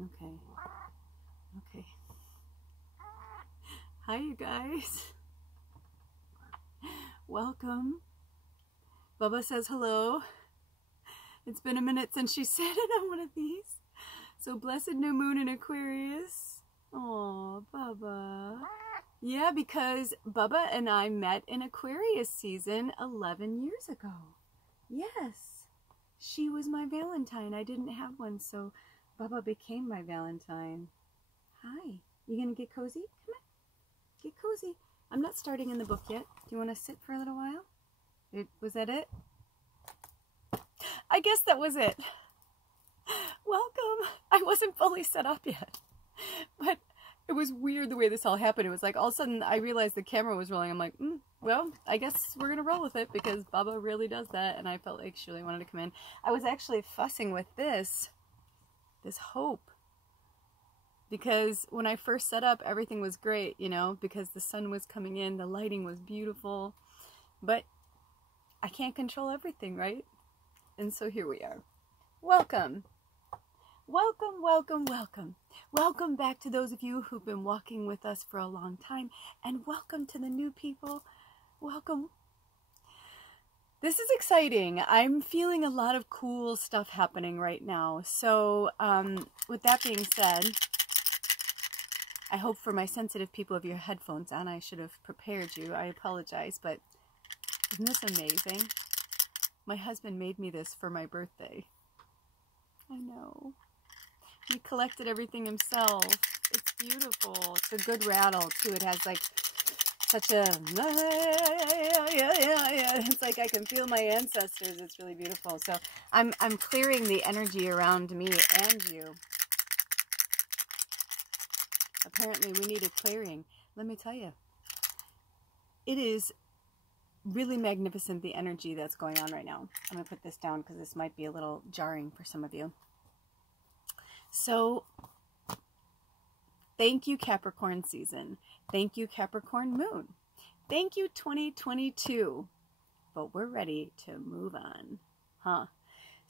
Okay. Okay. Hi, you guys. Welcome. Bubba says hello. It's been a minute since she said it on one of these. So, blessed new moon in Aquarius. Oh, Bubba. Yeah, because Bubba and I met in Aquarius season 11 years ago. Yes. She was my Valentine. I didn't have one, so Bubba became my Valentine. Hi. You gonna get cozy? Come on. Get cozy. I'm not starting in the book yet. Do you want to sit for a little while? Was that it? I guess that was it. Welcome. I wasn't fully set up yet. But it was weird the way this all happened. It was like all of a sudden I realized the camera was rolling. I'm like, well, I guess we're going to roll with it because Bubba really does that. And I felt like she really wanted to come in. I was actually fussing with this hope. Because when I first set up, everything was great, you know, because the sun was coming in, the lighting was beautiful. But I can't control everything, right? And so here we are. Welcome. Welcome, welcome, welcome. Welcome back to those of you who've been walking with us for a long time. And welcome to the new people. Welcome. This is exciting. I'm feeling a lot of cool stuff happening right now. So with that being said, I hope for my sensitive people of your headphones on, I should have prepared you. I apologize, but isn't this amazing? My husband made me this for my birthday. I know. He collected everything himself. It's beautiful. It's a good rattle, too. It has, like, such a... It's like I can feel my ancestors. It's really beautiful. So I'm clearing the energy around me and you. Apparently, we need a clearing. Let me tell you, it is really magnificent, the energy that's going on right now. I'm going to put this down because this might be a little jarring for some of you. So, thank you, Capricorn season. Thank you, Capricorn moon. Thank you, 2022. But we're ready to move on. Huh?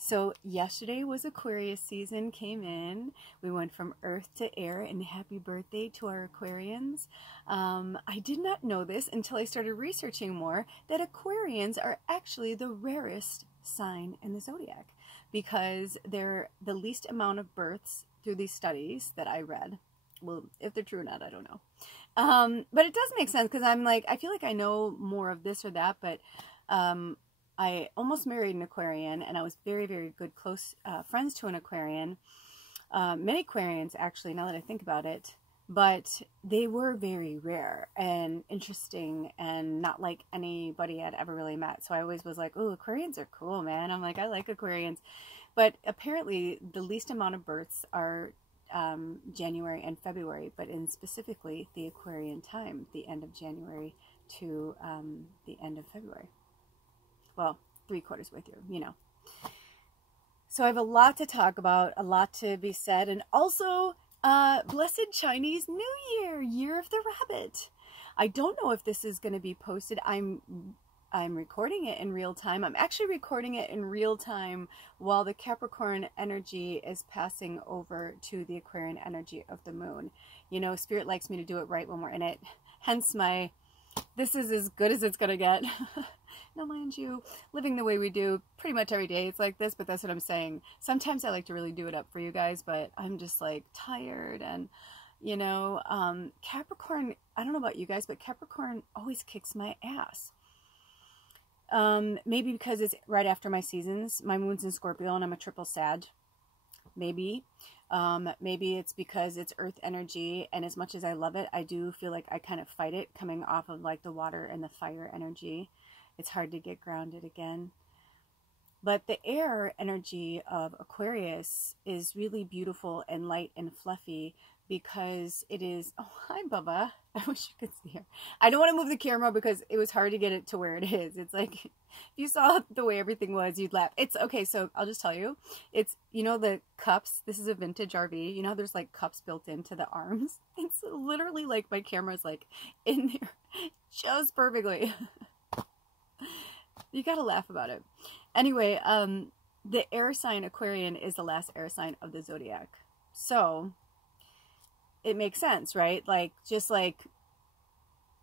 So yesterday was Aquarius season, came in. We went from earth to air, and happy birthday to our Aquarians. I did not know this until I started researching more, that Aquarians are actually the rarest sign in the zodiac because they're the least amount of births through these studies that I read. Well, if they're true or not, I don't know. But it does make sense because I'm like, I feel like I know more of this or that, but I almost married an Aquarian, and I was very, very good, close friends to an Aquarian. Many Aquarians, actually, now that I think about it. But they were very rare and interesting and not like anybody I'd ever really met. So I always was like, oh, Aquarians are cool, man. I'm like, I like Aquarians. But apparently, the least amount of births are January and February, but in specifically the Aquarian time, the end of January to the end of February. Well, 3/4 way through, you know. So I have a lot to talk about, a lot to be said, and also blessed Chinese New Year, Year of the Rabbit. I don't know if this is going to be posted. I'm recording it in real time. I'm actually recording it in real time while the Capricorn energy is passing over to the Aquarian energy of the moon. You know, Spirit likes me to do it right when we're in it. Hence my, this is as good as it's going to get. Now, mind you, living the way we do pretty much every day, it's like this, but that's what I'm saying. Sometimes I like to really do it up for you guys, but I'm just like tired and, you know, Capricorn, I don't know about you guys, but Capricorn always kicks my ass. Maybe because it's right after my seasons. My moon's in Scorpio and I'm a triple Sag. Maybe. Maybe it's because it's earth energy, and as much as I love it, I do feel like I kind of fight it coming off of like the water and the fire energy. It's hard to get grounded again. But the air energy of Aquarius is really beautiful and light and fluffy because it is... Oh, hi, Bubba. I wish you could see her. I don't want to move the camera because it was hard to get it to where it is. It's like, if you saw the way everything was, you'd laugh. It's okay, so I'll just tell you. It's, you know, the cups. This is a vintage RV. You know how there's like cups built into the arms? It's literally like my camera's like in there just perfectly. You gotta laugh about it. Anyway, the air sign Aquarian is the last air sign of the zodiac. So it makes sense, right? Like, just like,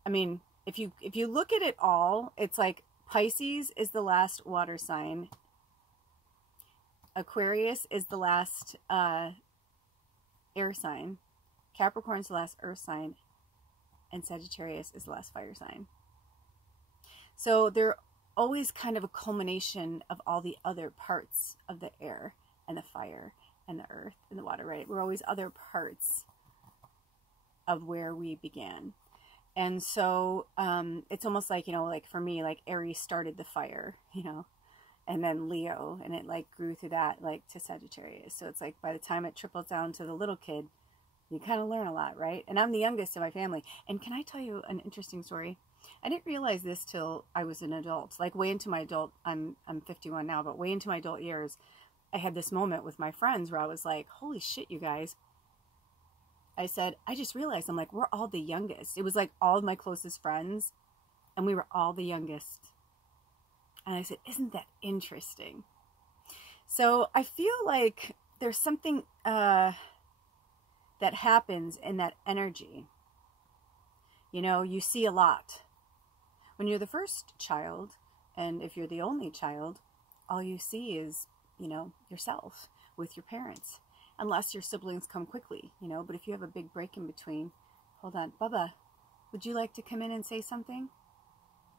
I mean, if you look at it all, it's like Pisces is the last water sign. Aquarius is the last air sign. Capricorn's the last earth sign. And Sagittarius is the last fire sign. So they're always kind of a culmination of all the other parts of the air and the fire and the earth and the water, right? We're always other parts of where we began. And so it's almost like, you know, like for me, like Aries started the fire, you know, and then Leo, and it like grew through that, like to Sagittarius. So it's like by the time it trickles down to the little kid, you kind of learn a lot, right? And I'm the youngest in my family. And can I tell you an interesting story? I didn't realize this till I was an adult, like way into my adult, I'm 51 now, but way into my adult years, I had this moment with my friends where I was like, holy shit, you guys. I said, I just realized, I'm like, we're all the youngest. It was like all of my closest friends, and we were all the youngest. And I said, isn't that interesting? So I feel like there's something that happens in that energy. You know, you see a lot. When you're the first child, and if you're the only child, all you see is, you know, yourself with your parents. Unless your siblings come quickly, you know. But if you have a big break in between, hold on. Bubba, would you like to come in and say something?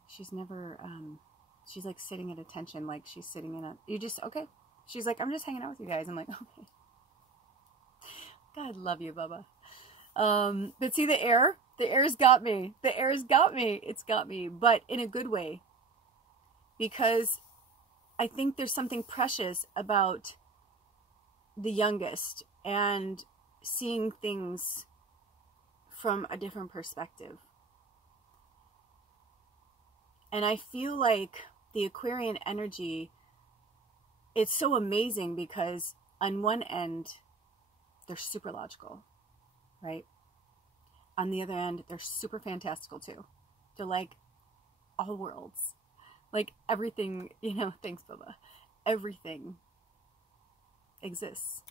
She's never, she's like sitting at attention, like she's sitting in a, you just, okay. She's like, I'm just hanging out with you guys. I'm like, okay. God, love you, Bubba. But see the air's got me. The air's got me. It's got me, but in a good way. Because I think there's something precious about the youngest and seeing things from a different perspective. And I feel like the Aquarian energy, it's so amazing because on one end, they're super logical, right? On the other end, they're super fantastical too. They're like all worlds. Like everything, you know, thanks, Bubba. Everything exists.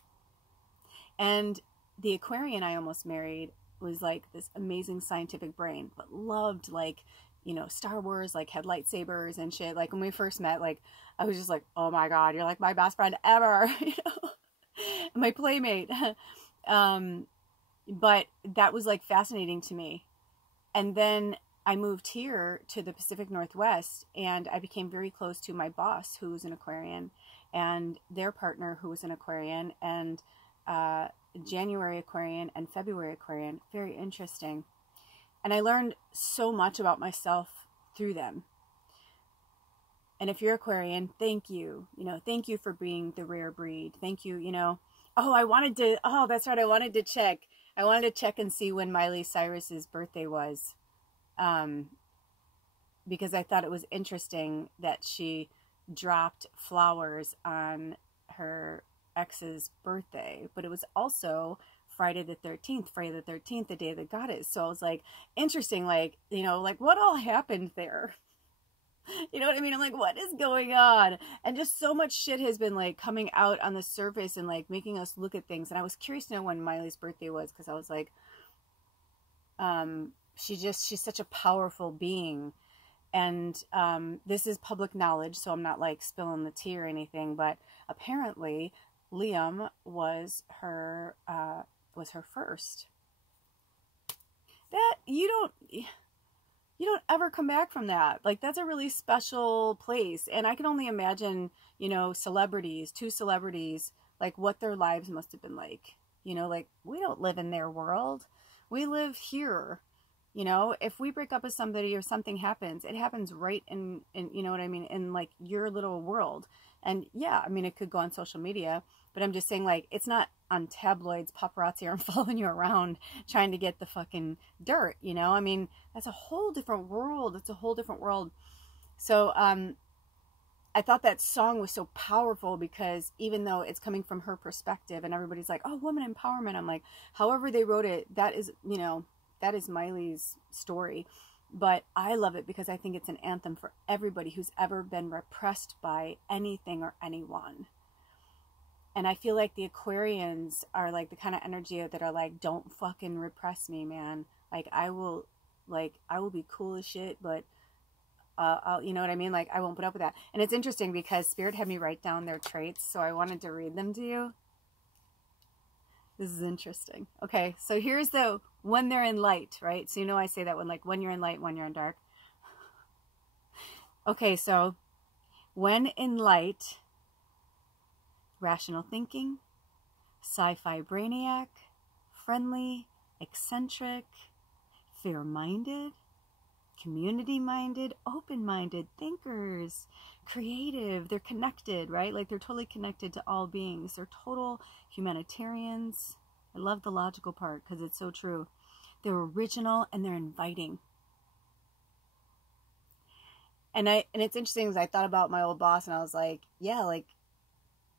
And the Aquarian I almost married was like this amazing scientific brain, but loved like, you know, Star Wars, like had lightsabers and shit. Like when we first met, like I was just like, oh my God, you're like my best friend ever, you know, my playmate. But that was like fascinating to me. And then I moved here to the Pacific Northwest, and I became very close to my boss, who was an Aquarian, and their partner, who was an Aquarian, and January Aquarian and February Aquarian. Very interesting. And I learned so much about myself through them. And if you're Aquarian, thank you. You know, thank you for being the rare breed. Thank you, you know. Oh, that's right. I wanted to check. I wanted to check and see when Miley Cyrus's birthday was. Because I thought it was interesting that she dropped flowers on her ex's birthday, but it was also Friday the 13th, the day of the goddess. So I was like, interesting, like, you know, like what all happened there? You know what I mean? I'm like, what is going on? And just so much shit has been like coming out on the surface and like making us look at things. And I was curious to know when Miley's birthday was, because I was like, she's such a powerful being. And this is public knowledge, so I'm not like spilling the tea or anything, but apparently Liam was her first. That you don't ever come back from that. Like that's a really special place. And I can only imagine, you know, two celebrities, like what their lives must have been like. You know, like we don't live in their world. We live here. You know, if we break up with somebody or something happens, it happens right in you know what I mean, in like your little world. And yeah, I mean, it could go on social media, but I'm just saying, like, it's not on tabloids, paparazzi aren't following you around trying to get the fucking dirt, you know? I mean, that's a whole different world. It's a whole different world. So, I thought that song was so powerful because even though it's coming from her perspective and everybody's like, oh, woman empowerment, I'm like, however they wrote it, that is, you know, that is Miley's story. But I love it because I think it's an anthem for everybody who's ever been repressed by anything or anyone. And I feel like the Aquarians are like the kind of energy that are like, don't fucking repress me, man. Like I will be cool as shit, but you know what I mean? Like I won't put up with that. And it's interesting because Spirit had me write down their traits, so I wanted to read them to you. This is interesting. Okay, so here's the when they're in light, right? So you know I say that when you're in light, when you're in dark. Okay, so when in light, rational thinking, sci-fi brainiac, friendly, eccentric, fair-minded, community-minded, open-minded, thinkers, creative. They're connected, right? Like they're totally connected to all beings. They're total humanitarians. I love the logical part because it's so true. They're original and they're inviting. And it's interesting because I thought about my old boss and I was like, yeah, like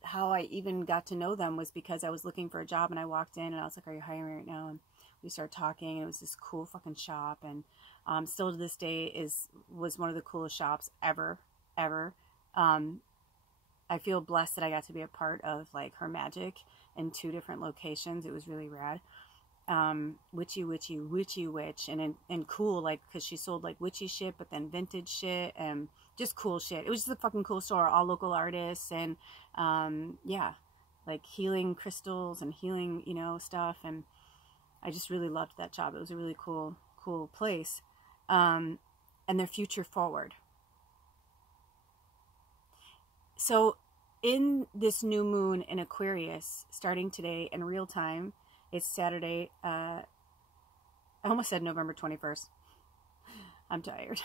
how I even got to know them was because I was looking for a job and I walked in and I was like, are you hiring right now? And we started talking and it was this cool fucking shop, and still to this day was one of the coolest shops ever. I feel blessed that I got to be a part of like her magic in 2 different locations. It was really rad. Witchy witch, and cool, like because she sold like witchy shit but then vintage shit and just cool shit. It was just a fucking cool store, all local artists, and yeah, like healing crystals and healing, you know, stuff. And I just really loved that job. It was a really cool place. And they're future forward. So in this new moon in Aquarius, starting today in real time, it's Saturday, I almost said November 21st. I'm tired.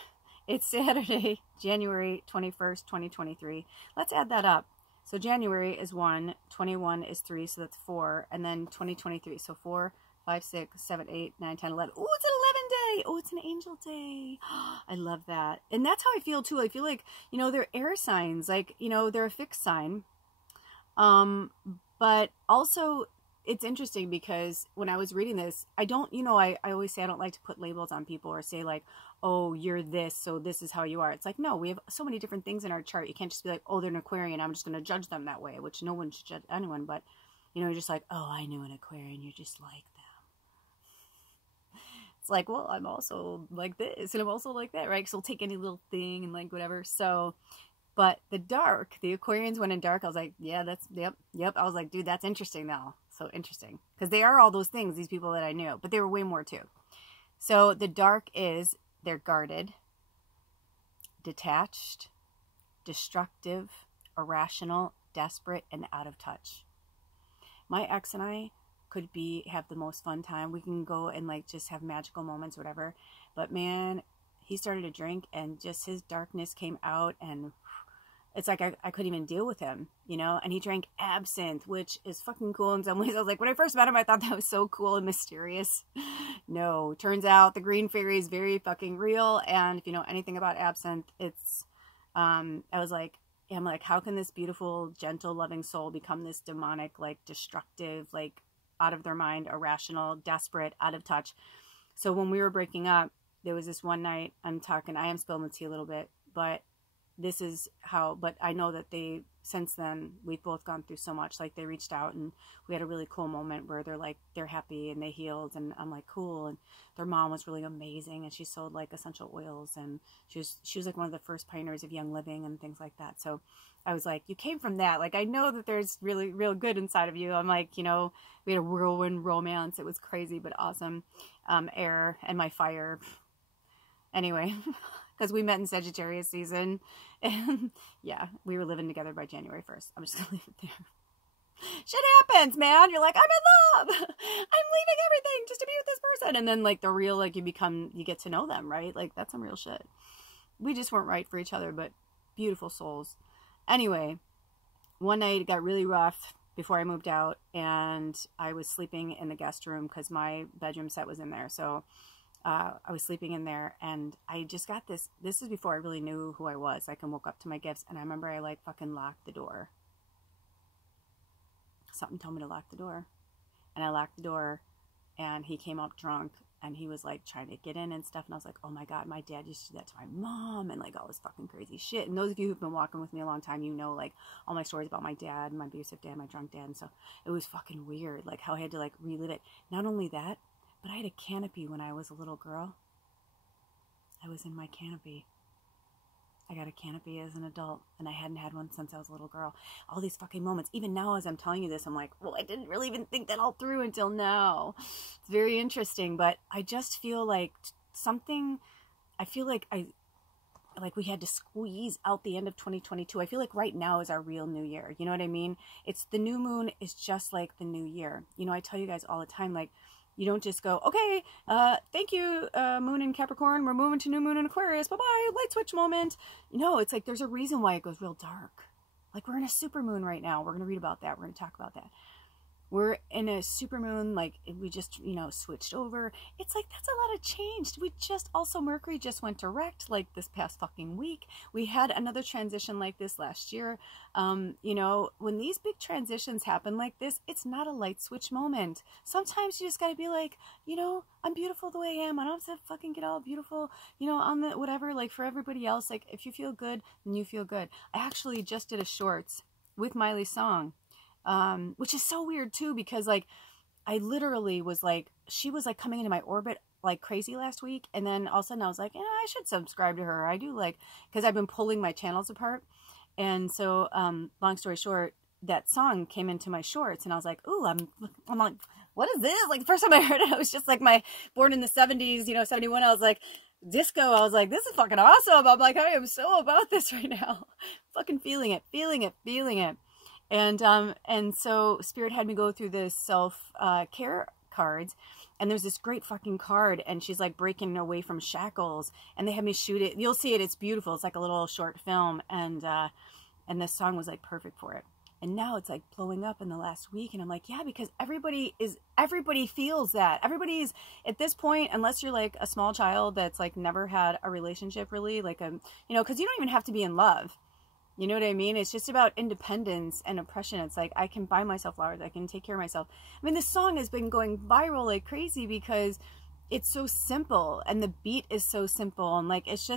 It's Saturday, January 21st, 2023. Let's add that up. So January is 1, 21 is 3, so that's 4, and then 2023, so 4, 5, 6, 7, 8, 9, 10, 11. Oh, it's an 11 day. Oh, it's an angel day. I love that. And that's how I feel too. I feel like, you know, they're air signs, like, you know, they're a fixed sign. But also it's interesting because when I was reading this, I don't, you know, I always say I don't like to put labels on people or say like, oh, you're this, so this is how you are. It's like, no, we have so many different things in our chart. You can't just be like, oh, they're an Aquarian, I'm just going to judge them that way, which no one should judge anyone. But, you know, you're just like, oh, I knew an Aquarian, you're just like them. It's like, well, I'm also like this and I'm also like that, right? Because we'll take any little thing and like whatever. So, but the Aquarians went in dark. I was like, yeah, that's, yep. I was like, dude, that's interesting now. So interesting. Because they are all those things, these people that I knew. But they were way more too. So the dark is, they're guarded, detached, destructive, irrational, desperate, and out of touch. My ex and I could have the most fun time. We can go and like just have magical moments, whatever. But man, he started to drink and just his darkness came out, and it's like I couldn't even deal with him, you know. And he drank absinthe, which is fucking cool in some ways. I was like, when I first met him, I thought that was so cool and mysterious. No, turns out the green fairy is very fucking real. And if you know anything about absinthe, it's I'm like, how can this beautiful, gentle, loving soul become this demonic, like destructive, like out of their mind, irrational, desperate, out of touch? So when we were breaking up, there was this one night, I am spilling the tea a little bit, but this is how, but I know that since then, we've both gone through so much. Like they reached out and we had a really cool moment where they're happy and they healed, and I'm like, cool. And their mom was really amazing, and she sold like essential oils, and she was like one of the first pioneers of Young Living and things like that. So I was like, you came from that. Like, I know that there's really real good inside of you. I'm like, you know, we had a whirlwind romance. It was crazy, but awesome. Air and my fire. Anyway, because we met in Sagittarius season, and yeah, we were living together by January 1st. I'm just gonna leave it there. Shit happens, man. You're like, I'm in love. I'm leaving everything just to be with this person. And then like the real, like you get to know them, right? Like that's some real shit. We just weren't right for each other, but beautiful souls. Anyway, one night it got really rough before I moved out, and I was sleeping in the guest room because my bedroom set was in there. So I was sleeping in there, and I just got this is before I really knew who I was. Like, I woke up to my gifts, and I remember I like fucking locked the door. Something told me to lock the door, and I locked the door, and he came up drunk, and he was like trying to get in and stuff. And I was like, oh my God, my dad used to do that to my mom and like all this fucking crazy shit. And those of you who've been walking with me a long time, you know, like all my stories about my dad, my abusive dad, my drunk dad. And so it was fucking weird, like how I had to like relive it. Not only that, but I had a canopy when I was a little girl. I was in my canopy. I got a canopy as an adult, and I hadn't had one since I was a little girl. All these fucking moments. Even now, as I'm telling you this, I'm like, well, I didn't really even think that all through until now. It's very interesting, but I just feel like something, I feel like we had to squeeze out the end of 2022. I feel like right now is our real new year. You know what I mean? It's the new moon is just like the new year. You know, I tell you guys all the time, like, you don't just go, okay, thank you, moon in Capricorn. We're moving to new moon in Aquarius. Bye-bye, light switch moment. No, it's like there's a reason why it goes real dark. Like we're in a super moon right now. We're going to read about that. We're going to talk about that. We're in a super moon, like we just, you know, switched over. It's like, that's a lot of change. We just also, Mercury just went direct like this past fucking week. We had another transition like this last year. You know, when these big transitions happen like this, it's not a light switch moment. Sometimes you just got to be like, you know, I'm beautiful the way I am. I don't have to fucking get all beautiful, you know, on the whatever, like for everybody else. Like if you feel good, then you feel good. I actually just did a shorts with Miley's song. Which is so weird too, because like I literally was like, she was like coming into my orbit like crazy last week, and then all of a sudden I was like, you know, I should subscribe to her. I do, like, because I've been pulling my channels apart, and so long story short, that song came into my shorts, and I was like, ooh, I'm like, what is this? Like the first time I heard it, I was just like, my born in the 70s, you know, 71. I was like, disco. I was like, this is fucking awesome. I'm like, I am so about this right now. Fucking feeling it, feeling it, feeling it. And so Spirit had me go through this self-care cards, and there's this great fucking card, and she's like breaking away from shackles, and they had me shoot it. You'll see it. It's beautiful. It's like a little short film. And this song was like perfect for it. And now it's like blowing up in the last week. And I'm like, yeah, because everybody feels that. Everybody's at this point, unless you're like a small child that's like never had a relationship really, like you know, cause you don't even have to be in love. You know what I mean? It's just about independence and oppression. It's like, I can buy myself flowers. I can take care of myself. I mean, this song has been going viral like crazy because it's so simple and the beat is so simple. And like, it's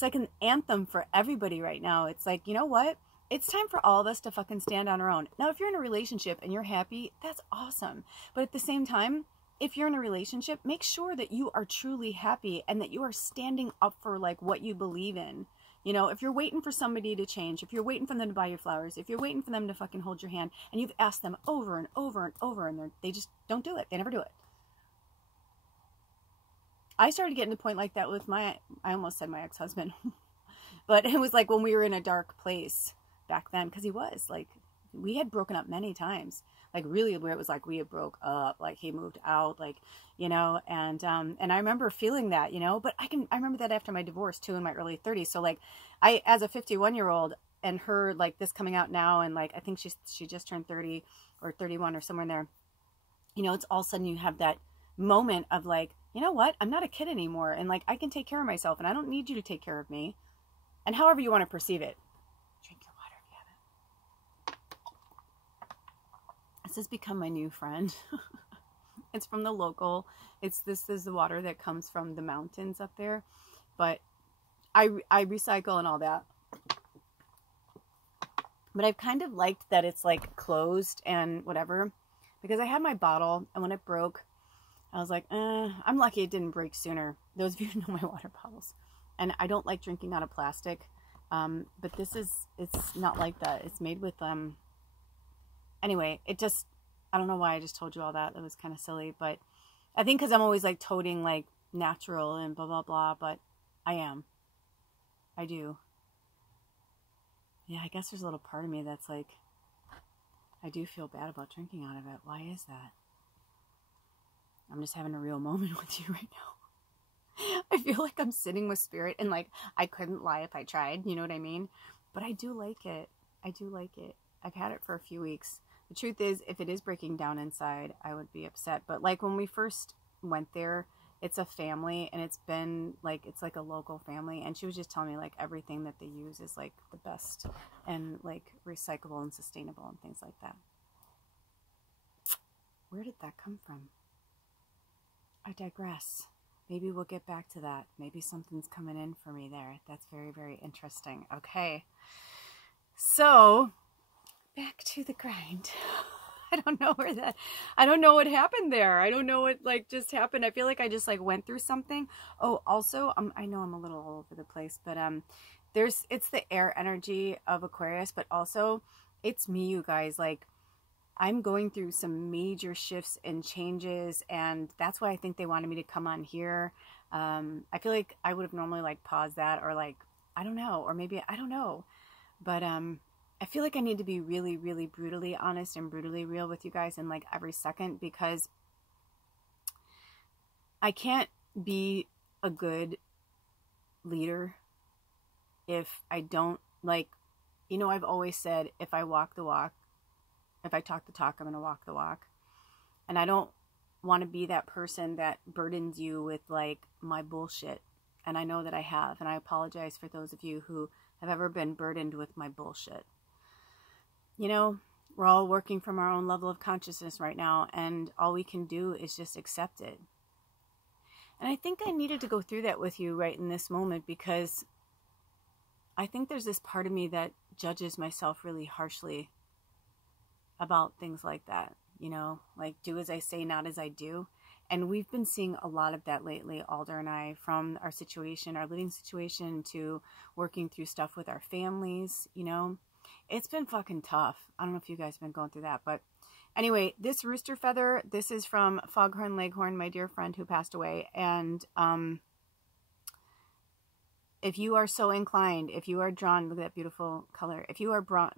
like an anthem for everybody right now. It's like, you know what? It's time for all of us to fucking stand on our own. Now, if you're in a relationship and you're happy, that's awesome. But at the same time, if you're in a relationship, make sure that you are truly happy and that you are standing up for like what you believe in. You know, if you're waiting for somebody to change, if you're waiting for them to buy your flowers, if you're waiting for them to fucking hold your hand, and you've asked them over and over and over, and they just don't do it. They never do it. I started getting to the point like that with I almost said my ex-husband, but it was like when we were in a dark place back then, because he was like, we had broken up many times, like really where it was like we had broke up, like he moved out, like, you know, and I remember feeling that, you know, but I remember that after my divorce too, in my early 30s. So like I, as a 51-year-old, and her like this coming out now, and like I think she just turned 30 or 31 or somewhere in there, you know, it's all of a sudden you have that moment of like, you know what, I'm not a kid anymore, and like I can take care of myself, and I don't need you to take care of me, and however you want to perceive it. Drink your water if you haven't. This has become my new friend. It's from the local. This is the water that comes from the mountains up there, but I recycle and all that. But I've kind of liked that it's like closed and whatever, because I had my bottle, and when it broke, I was like, I'm lucky it didn't break sooner. Those of you who know my water bottles, and I don't like drinking out of plastic, but it's not like that. It's made with anyway, I don't know why I just told you all that. That was kind of silly, but I think because I'm always like toting like natural and blah, blah, blah, but I do. Yeah, I guess there's a little part of me that's like, I do feel bad about drinking out of it. Why is that? I'm just having a real moment with you right now. I feel like I'm sitting with Spirit, and like, I couldn't lie if I tried, you know what I mean? But I do like it. I do like it. I've had it for a few weeks. The truth is, if it is breaking down inside, I would be upset. But like when we first went there, it's a family, and it's like a local family. And she was just telling me like everything that they use is like the best and like recyclable and sustainable and things like that. Where did that come from? I digress. Maybe we'll get back to that. Maybe something's coming in for me there. That's very, very interesting. Okay. So back to the grind. I don't know I don't know what happened there. I don't know what like just happened. I feel like I just like went through something. Oh, also, I know I'm a little all over the place, but it's the air energy of Aquarius, but also it's me, you guys. Like, I'm going through some major shifts and changes, and that's why I think they wanted me to come on here. I feel like I would have normally like paused that, or like, I don't know, or maybe, I don't know. But I feel like I need to be really, really brutally honest and brutally real with you guys in like every second, because I can't be a good leader if I don't, like, you know, I've always said, if I walk the walk, if I talk the talk, I'm going to walk the walk. And I don't want to be that person that burdens you with like my bullshit. And I know that I have, and I apologize for those of you who have ever been burdened with my bullshit. You know, we're all working from our own level of consciousness right now, and all we can do is just accept it. And I think I needed to go through that with you right in this moment, because I think there's this part of me that judges myself really harshly about things like that, you know, like do as I say, not as I do. And we've been seeing a lot of that lately, Alder and I, from our situation, our living situation, to working through stuff with our families, you know. It's been fucking tough. I don't know if you guys have been going through that, but anyway, this rooster feather, this is from Foghorn Leghorn, my dear friend who passed away. And if you are so inclined, if you are drawn, look at that beautiful color. If you are drawn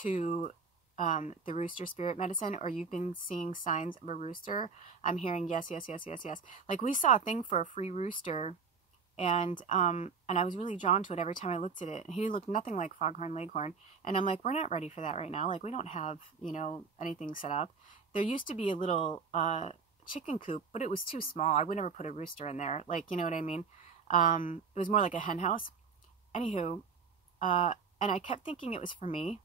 to the rooster spirit medicine, or you've been seeing signs of a rooster, I'm hearing yes, yes, yes, yes, yes. Like, we saw a thing for a free rooster, and I was really drawn to it every time I looked at it. He looked nothing like Foghorn Leghorn, and I'm like, we're not ready for that right now. Like, we don't have, you know, anything set up. There used to be a little chicken coop, but it was too small. I would never put a rooster in there. Like, you know what I mean? It was more like a hen house. Anywho, and I kept thinking it was for me.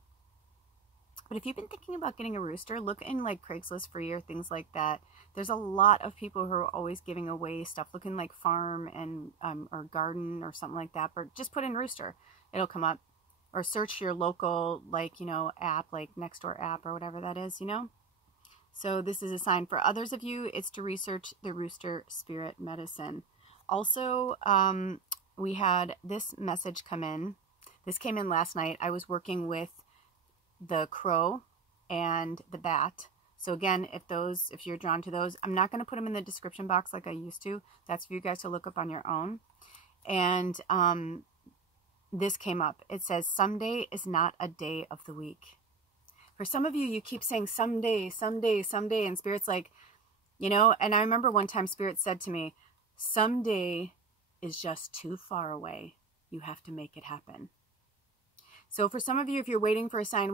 But if you've been thinking about getting a rooster, look in like Craigslist Free or things like that. There's a lot of people who are always giving away stuff. Look in like farm and or garden or something like that. But just put in rooster, it'll come up. Or search your local, like, you know, app, like Nextdoor app or whatever that is, you know. So this is a sign. For others of you, it's to research the rooster spirit medicine. Also, we had this message come in. This came in last night. I was working with the crow and the bat. So again, if you're drawn to those, I'm not going to put them in the description box like I used to. That's for you guys to look up on your own. And this came up. It says, someday is not a day of the week. For some of you, you keep saying someday, someday, someday, and Spirit's like, you know, and I remember one time Spirit said to me, someday is just too far away. You have to make it happen. So for some of you, if you're waiting for a sign,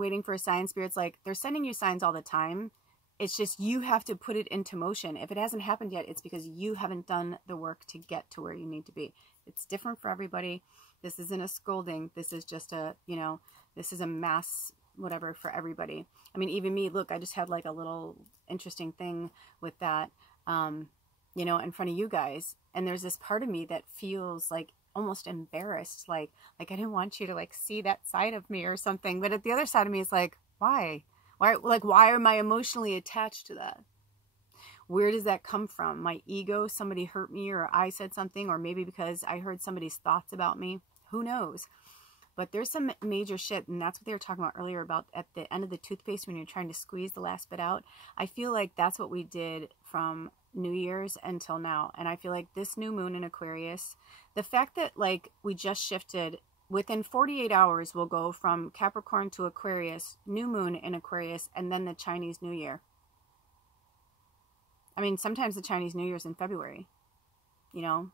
Spirit's like, they're sending you signs all the time. It's just you have to put it into motion. If it hasn't happened yet, it's because you haven't done the work to get to where you need to be. It's different for everybody. This isn't a scolding. This is just a, you know, this is a mass whatever for everybody. I mean, even me, look, I just had like a little interesting thing with that, you know, in front of you guys. And there's this part of me that feels like almost embarrassed. Like I didn't want you to like see that side of me or something. But at the other side of me is like, why am I emotionally attached to that? Where does that come from? My ego, somebody hurt me, or I said something, or maybe because I heard somebody's thoughts about me. Who knows? But there's some major shit, and that's what they were talking about earlier about at the end of the toothpaste when you're trying to squeeze the last bit out. I feel like that's what we did from New Year's until now. And I feel like this new moon in Aquarius, the fact that like we just shifted within 48 hours, we'll go from Capricorn to Aquarius, new moon in Aquarius, and then the Chinese New Year. I mean, sometimes the Chinese New Year's in February, you know,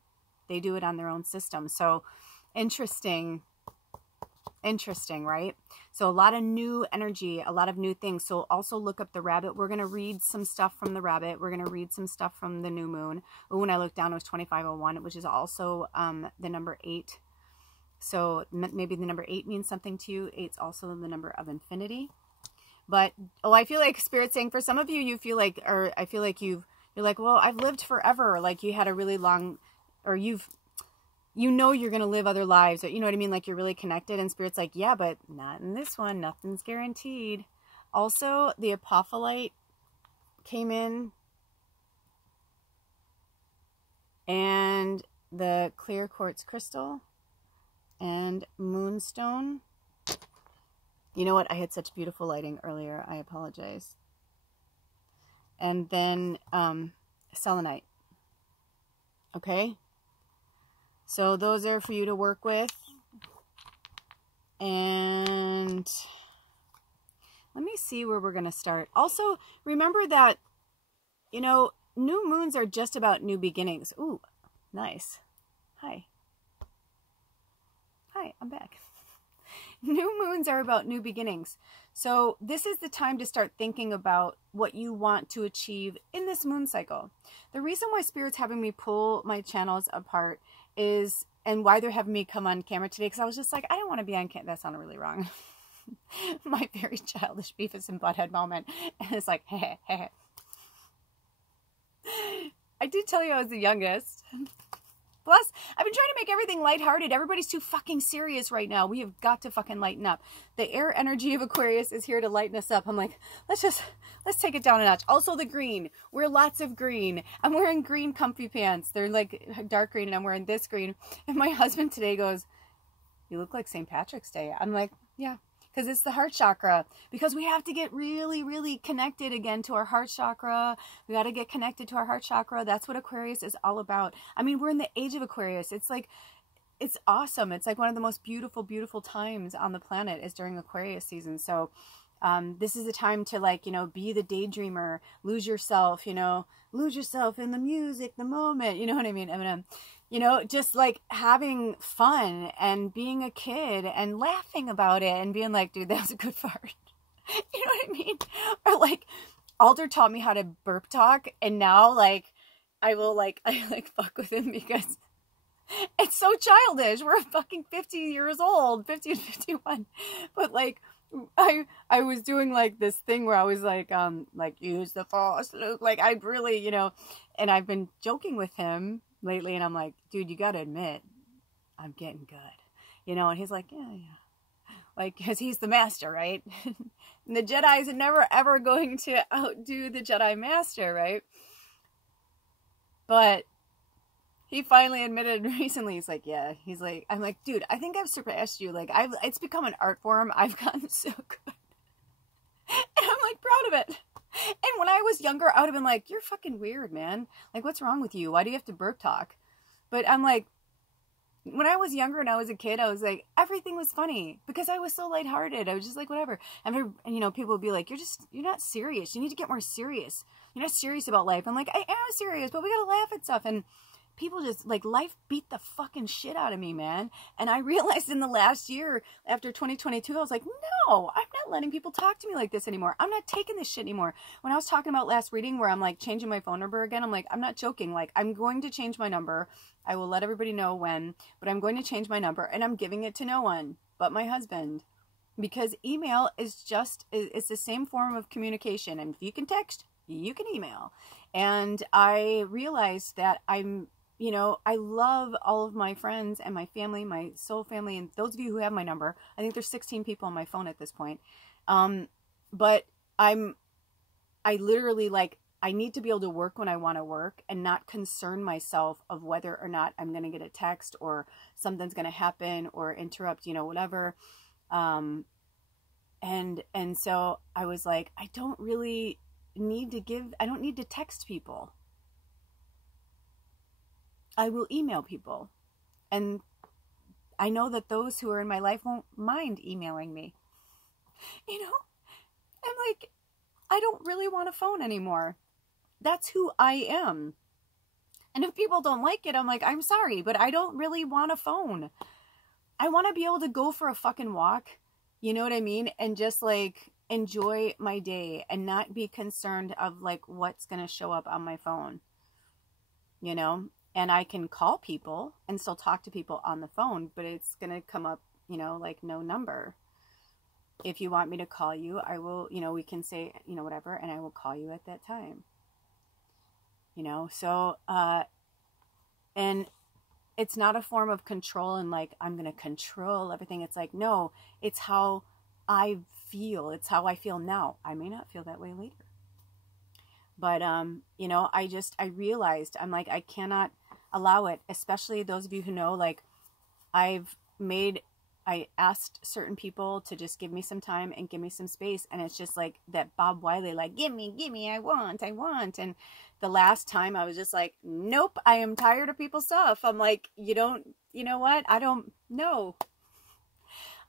they do it on their own system. So interesting, right? So a lot of new energy, a lot of new things. So also look up the rabbit. We're going to read some stuff from the rabbit. We're going to read some stuff from the new moon. Ooh, when I looked down, it was 2501, which is also the number 8. So maybe the number 8 means something to you. 8's also the number of infinity. But, oh, I feel like Spirit's saying for some of you, you feel like, or I feel like you're like, well, I've lived forever. Like you had a really long, or you know you're going to live other lives. Or, you know what I mean? Like you're really connected. And Spirit's like, yeah, but not in this one. Nothing's guaranteed. Also, the apophyllite came in. And the clear quartz crystal. And moonstone. You know what? I had such beautiful lighting earlier. I apologize. And then selenite. Okay? So those are for you to work with. And let me see where we're going to start. Also, remember that, you know, new moons are just about new beginnings. Ooh, nice. Hi. Hi, I'm back. New moons are about new beginnings. So this is the time to start thinking about what you want to achieve in this moon cycle. The reason why Spirit's having me pull my channels apart is, and why they're having me come on camera today, because I was just like, I don't want to be on camera. That sounded really wrong. My very childish Beavis and Butthead moment. And it's like, heh, heh, heh. I did tell you I was the youngest. Plus, I've been trying to make everything lighthearted. Everybody's too fucking serious right now. We have got to fucking lighten up. The air energy of Aquarius is here to lighten us up. I'm like, let's take it down a notch. Also the green. Wear lots of green. I'm wearing green comfy pants. They're like dark green and I'm wearing this green. And my husband today goes, you look like St. Patrick's Day. I'm like, yeah. Because it's the heart chakra. Because we have to get really, really connected again to our heart chakra. We got to get connected to our heart chakra. That's what Aquarius is all about. I mean, we're in the age of Aquarius. It's like, it's awesome. It's like one of the most beautiful, beautiful times on the planet is during Aquarius season. So this is a time to, like, you know, be the daydreamer, lose yourself, you know, lose yourself in the music, the moment, you know what I mean? Eminem. You know, just like having fun and being a kid and laughing about it and being like, dude, that was a good fart. You know what I mean? Or like, Alder taught me how to burp talk, and now like, I fuck with him because it's so childish. We're fucking 50 years old, 50 and 51. But like, I was doing like this thing where I was like use the force, like I really, you know, and I've been joking with him lately, and I'm like, dude, you got to admit, I'm getting good, you know, and he's like, yeah, like, because he's the master, right? And the Jedis are never ever going to outdo the Jedi Master, right? But he finally admitted recently, he's like, yeah, he's like, I'm like, dude, I think I've surpassed you. Like, it's become an art form. I've gotten so good. And I'm like proud of it. And when I was younger, I would have been like, you're fucking weird, man. Like, what's wrong with you? Why do you have to burp talk? But I'm like, when I was younger and I was a kid, I was like, everything was funny because I was so lighthearted. I was just like, whatever. And you know, people would be like, you're not serious. You need to get more serious. You're not serious about life. I'm like, I am serious, but we got to laugh at stuff. And people just, like, life beat the fucking shit out of me, man. And I realized in the last year, after 2022, I was like, no, I'm not letting people talk to me like this anymore. I'm not taking this shit anymore. When I was talking about last reading where I'm, like, changing my phone number again, I'm like, I'm not joking. Like, I'm going to change my number. I will let everybody know when, but I'm going to change my number, and I'm giving it to no one but my husband. Because email is just, it's the same form of communication. And if you can text, you can email. And I realized that you know, I love all of my friends and my family, my soul family, and those of you who have my number. I think there's 16 people on my phone at this point. But I literally, like, I need to be able to work when I want to work and not concern myself of whether or not I'm going to get a text or something's going to happen or interrupt, you know, whatever. And so I was like, I don't need to text people. I will email people. And I know that those who are in my life won't mind emailing me. You know? I'm like, I don't really want a phone anymore. That's who I am. And if people don't like it, I'm like, I'm sorry, but I don't really want a phone. I want to be able to go for a fucking walk. You know what I mean? And just, like, enjoy my day and not be concerned of, like, what's going to show up on my phone. You know? And I can call people and still talk to people on the phone, but it's going to come up, you know, like no number. if you want me to call you, I will, you know, we can say, you know, whatever, and I will call you at that time. You know, so, and it's not a form of control and like, I'm going to control everything. It's like, no, it's how I feel. It's how I feel now. I may not feel that way later. But, you know, I realized, I'm like, I cannot allow it, especially those of you who know, like, I asked certain people to just give me some time and give me some space. And it's just like that Bob Wiley, like, give me, I want. And the last time I was just like, nope, I am tired of people's stuff. I'm like, you know what? I don't know.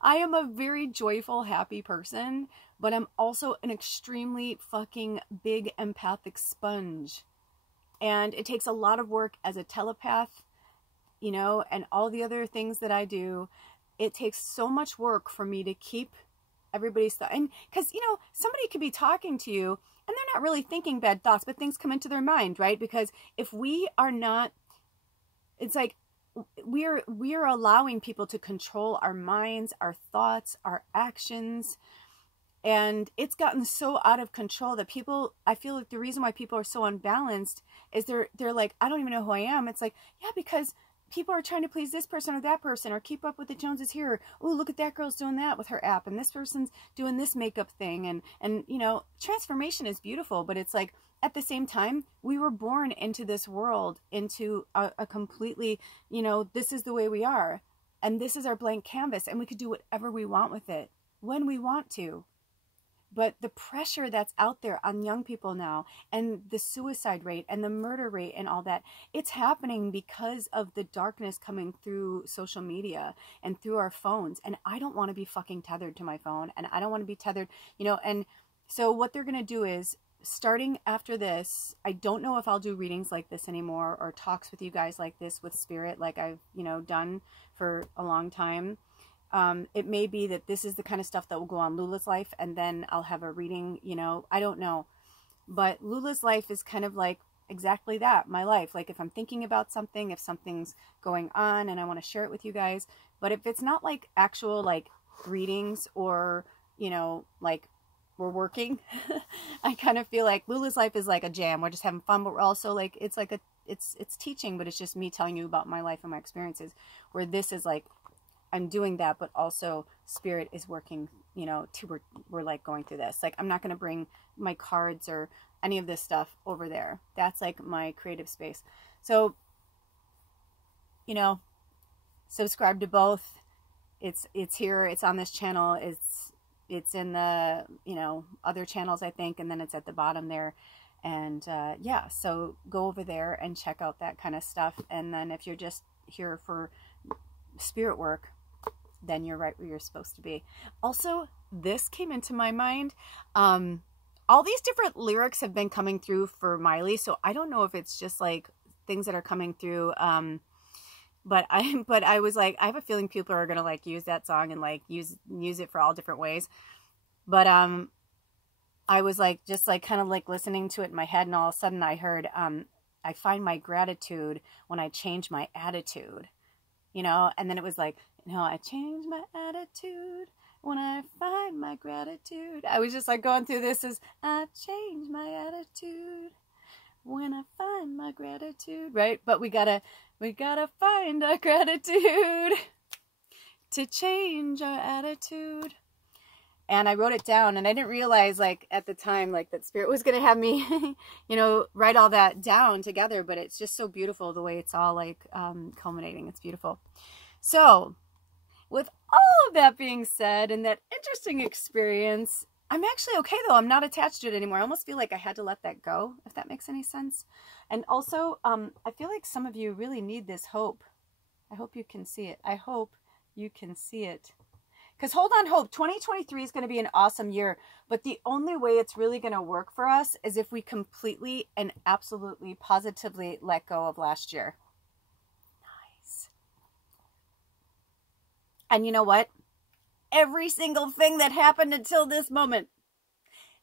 I am a very joyful, happy person, but I'm also an extremely fucking big empathic sponge. And it takes a lot of work as a telepath, you know, and all the other things that I do. It takes so much work for me to keep everybody's thought. And because, you know, somebody could be talking to you and they're not really thinking bad thoughts, but things come into their mind, right? Because if we are not, it's like we are allowing people to control our minds, our thoughts, our actions. And it's gotten so out of control that people, I feel like the reason why people are so unbalanced is they're like, I don't even know who I am. It's like, yeah, because people are trying to please this person or that person, or keep up with the Joneses here. Oh, look at that girl's doing that with her app, and this person's doing this makeup thing. And you know, transformation is beautiful, but it's like, at the same time, we were born into this world, into a completely, you know, this is the way we are. And this is our blank canvas, and we could do whatever we want with it when we want to. But the pressure that's out there on young people now, and the suicide rate and the murder rate and all that, it's happening because of the darkness coming through social media and through our phones. And I don't want to be fucking tethered to my phone, and I don't want to be tethered, you know. And so what they're going to do is, starting after this, I don't know if I'll do readings like this anymore, or talks with you guys like this with spirit, like I've, you know, done for a long time. It may be that this is the kind of stuff that will go on Lula's life, and then I'll have a reading, you know, I don't know. But Lula's life is kind of like exactly that, my life. Like if I'm thinking about something, if something's going on and I want to share it with you guys, but if it's not like actual like readings, or, you know, like we're working, I kind of feel like Lula's life is like a jam. We're just having fun, but we're also like, it's like it's teaching, but it's just me telling you about my life and my experiences, where this is like, I'm doing that, but also spirit is working, you know, we're like going through this. Like, I'm not going to bring my cards or any of this stuff over there. That's like my creative space. So, you know, subscribe to both. It's here. It's on this channel. It's in the, you know, other channels, I think. And then it's at the bottom there. And, yeah, so go over there and check out that kind of stuff. And then if you're just here for spirit work, then you're right where you're supposed to be. Also, this came into my mind. All these different lyrics have been coming through for Miley, so I don't know if it's just like things that are coming through. But I was like, I have a feeling people are gonna like use that song and like use it for all different ways. But I was like, just like kind of like listening to it in my head, and all of a sudden I heard, I find my gratitude when I change my attitude. You know, and then it was like, you know, I change my attitude when I find my gratitude. I was just like going through this as, I change my attitude when I find my gratitude, right? But we gotta find our gratitude to change our attitude. And I wrote it down, and I didn't realize, like, at the time, like, that spirit was going to have me, you know, write all that down together. But it's just so beautiful the way it's all, like, culminating. It's beautiful. So, with all of that being said, and that interesting experience, I'm actually okay, though. I'm not attached to it anymore. I almost feel like I had to let that go, if that makes any sense. And also, I feel like some of you really need this hope. I hope you can see it. I hope you can see it. Because hold on, hope. 2023 is going to be an awesome year. But the only way it's really going to work for us is if we completely and absolutely positively let go of last year. Nice. And you know what? Every single thing that happened until this moment.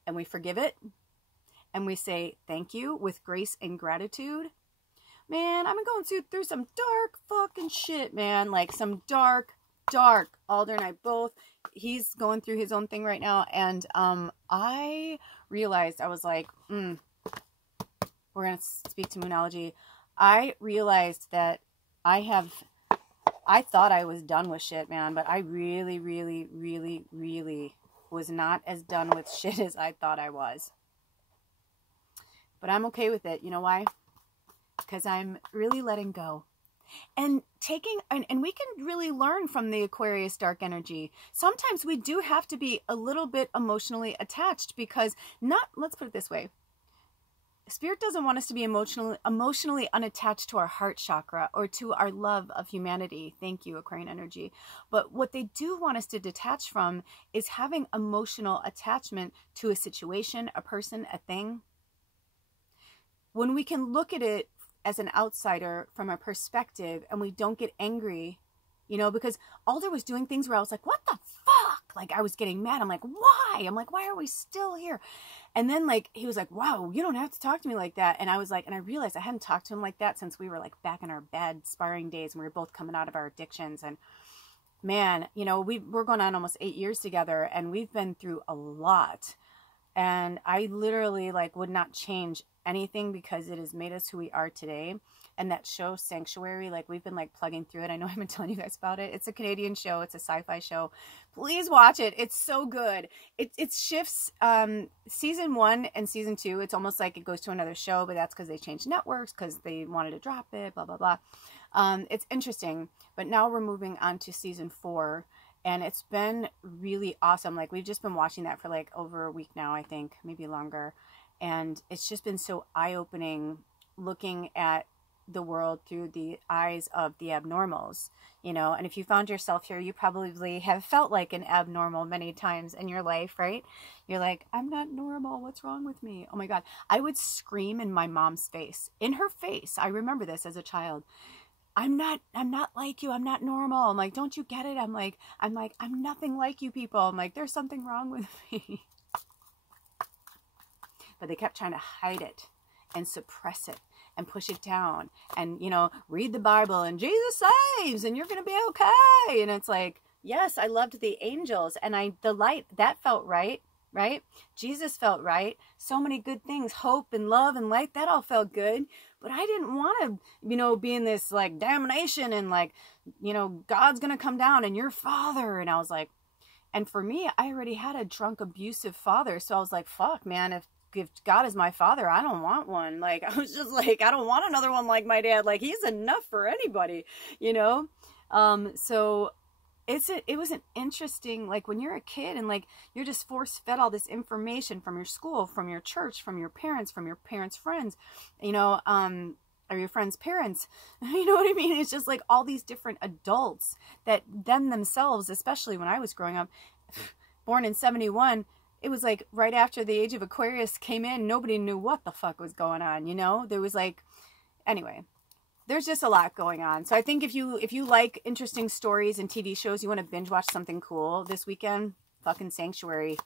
And we forgive it. And we say thank you with grace and gratitude. Man, I've been going through some dark fucking shit, man. Like some dark dark. Alder and I both, he's going through his own thing right now. And I realized, I was like, we're going to speak to Moonology. I realized that I thought I was done with shit, man. But I really, really, really, really was not as done with shit as I thought I was. But I'm okay with it. You know why? Because I'm really letting go. And taking, and we can really learn from the Aquarius dark energy. Sometimes we do have to be a little bit emotionally attached because let's put it this way. Spirit doesn't want us to be emotionally unattached to our heart chakra or to our love of humanity. Thank you, Aquarian energy. But what they do want us to detach from is having emotional attachment to a situation, a person, a thing. When we can look at it as an outsider from a perspective and we don't get angry, you know, because Alder was doing things where I was like, what the fuck? Like, I was getting mad. I'm like, why? I'm like, why are we still here? And then, like, he was like, wow, you don't have to talk to me like that. And I was like, and I realized I hadn't talked to him like that since we were, like, back in our bad sparring days and we were both coming out of our addictions. And, man, you know, we're going on almost 8 years together and we've been through a lot. And I literally, like, would not change anything because it has made us who we are today. And that show Sanctuary, like, we've been like plugging through it. I know I've been telling you guys about it. It's a Canadian show. It's a sci-fi show. Please watch it. It's so good. It shifts season 1 and season 2. It's almost like it goes to another show, but that's because they changed networks because they wanted to drop it, blah, blah, blah. It's interesting. But now we're moving on to season 4. And it's been really awesome. Like, we've just been watching that for like over a week now, I think, maybe longer. And it's just been so eye-opening looking at the world through the eyes of the abnormals, you know. And if you found yourself here, you probably have felt like an abnormal many times in your life, right? You're like, I'm not normal. What's wrong with me? Oh my God. I would scream in my mom's face, in her face. I remember this as a child. I'm not like you. I'm not normal. I'm like, don't you get it? I'm like, I'm nothing like you people. I'm like, there's something wrong with me. But they kept trying to hide it and suppress it and push it down and, you know, read the Bible and Jesus saves and you're going to be okay. And it's like, yes, I loved the angels and the light, that felt right? Jesus felt right. So many good things, hope and love and light, that all felt good. But I didn't want to, you know, be in this like damnation and like, you know, God's going to come down and your father. And I was like, and for me, I already had a drunk, abusive father. So I was like, fuck, man, if God is my father, I don't want one. Like, I was just like, I don't want another one like my dad. Like, he's enough for anybody, you know? So it was an interesting, like, when you're a kid and like, you're just force fed all this information from your school, from your church, from your parents' friends, you know, or your friends' parents, you know what I mean? It's just like all these different adults that them themselves, especially when I was growing up, born in 71, it was like right after the age of Aquarius came in, nobody knew what the fuck was going on, you know? There was like, anyway, there's just a lot going on. So I think if you like interesting stories and TV shows, you want to binge watch something cool this weekend, fucking Sanctuary.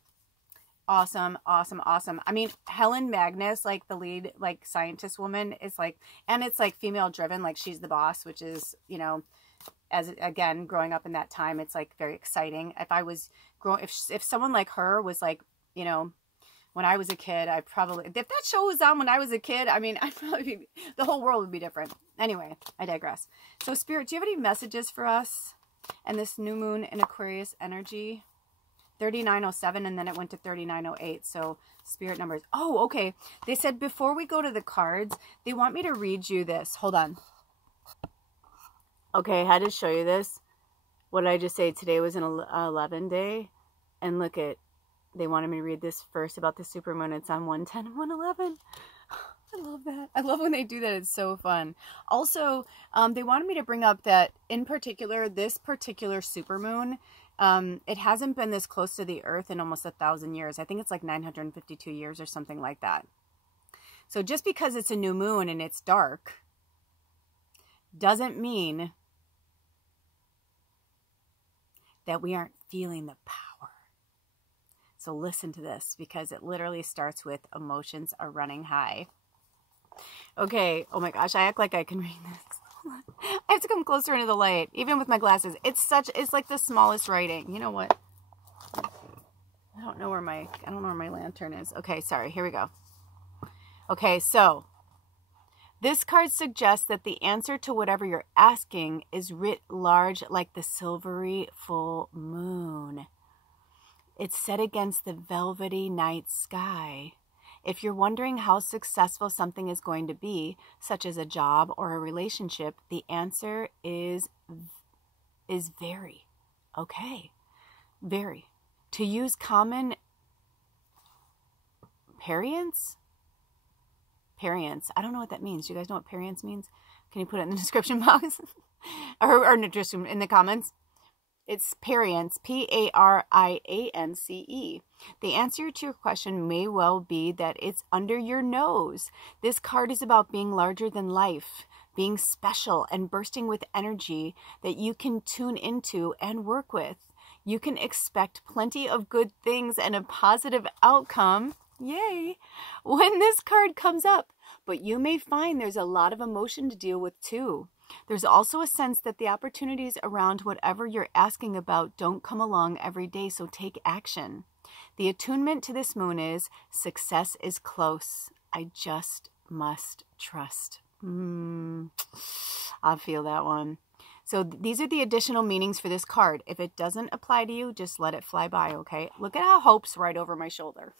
Awesome, awesome, awesome. I mean, Helen Magnus, like the lead, like scientist woman is like, and it's like female driven, like she's the boss, which is, you know, as again, growing up in that time, it's like very exciting. If I was if someone like her was like, you know, when I was a kid, if that show was on when I was a kid, I mean, the whole world would be different. Anyway, I digress. So Spirit, do you have any messages for us and this new moon in Aquarius energy? 3907 and then it went to 3908. So Spirit numbers. Oh, okay. They said before we go to the cards, they want me to read you this. Hold on. Okay, I had to show you this. What did I just say? Today was an 11 day. And look at, they wanted me to read this first about the supermoon. It's on 110 and 111. I love that. I love when they do that. It's so fun. Also, they wanted me to bring up that in particular, this particular supermoon, it hasn't been this close to the earth in almost 1,000 years. I think it's like 952 years or something like that. So just because it's a new moon and it's dark doesn't mean that we aren't feeling the power. So listen to this because it literally starts with emotions are running high. Okay. Oh my gosh. I act like I can read this. I have to come closer into the light, even with my glasses. It's like the smallest writing. You know what? I don't know where my lantern is. Okay, sorry. Here we go. Okay, so this card suggests that the answer to whatever you're asking is writ large like the silvery full moon. It's set against the velvety night sky. If you're wondering how successful something is going to be, such as a job or a relationship, the answer is very. Okay, very. To use common parents? I don't know what that means. Do you guys know what parents means? Can you put it in the description box? or just in the comments? It's Pariance, P-A-R-I-A-N-C-E. The answer to your question may well be that it's under your nose. This card is about being larger than life, being special and bursting with energy that you can tune into and work with. You can expect plenty of good things and a positive outcome. Yay! When this card comes up, but you may find there's a lot of emotion to deal with too. There's also a sense that the opportunities around whatever you're asking about don't come along every day, so take action. The attunement to this moon is success is close. I just must trust. I feel that one. So these are the additional meanings for this card. If it doesn't apply to you, just let it fly by, okay? Look at how Hope's right over my shoulder.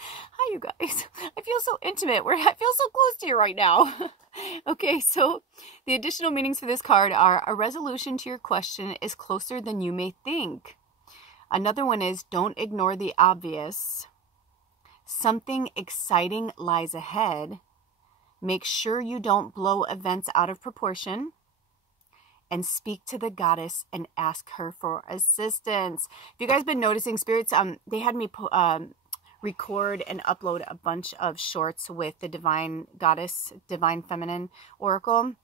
Hi, you guys. I feel so intimate. I feel so close to you right now. Okay, so the additional meanings for this card are a resolution to your question is closer than you may think. Another one is don't ignore the obvious. Something exciting lies ahead. Make sure you don't blow events out of proportion. And speak to the goddess and ask her for assistance. If you guys been noticing, spirits, they had me record and upload a bunch of shorts with the divine goddess, divine feminine oracle.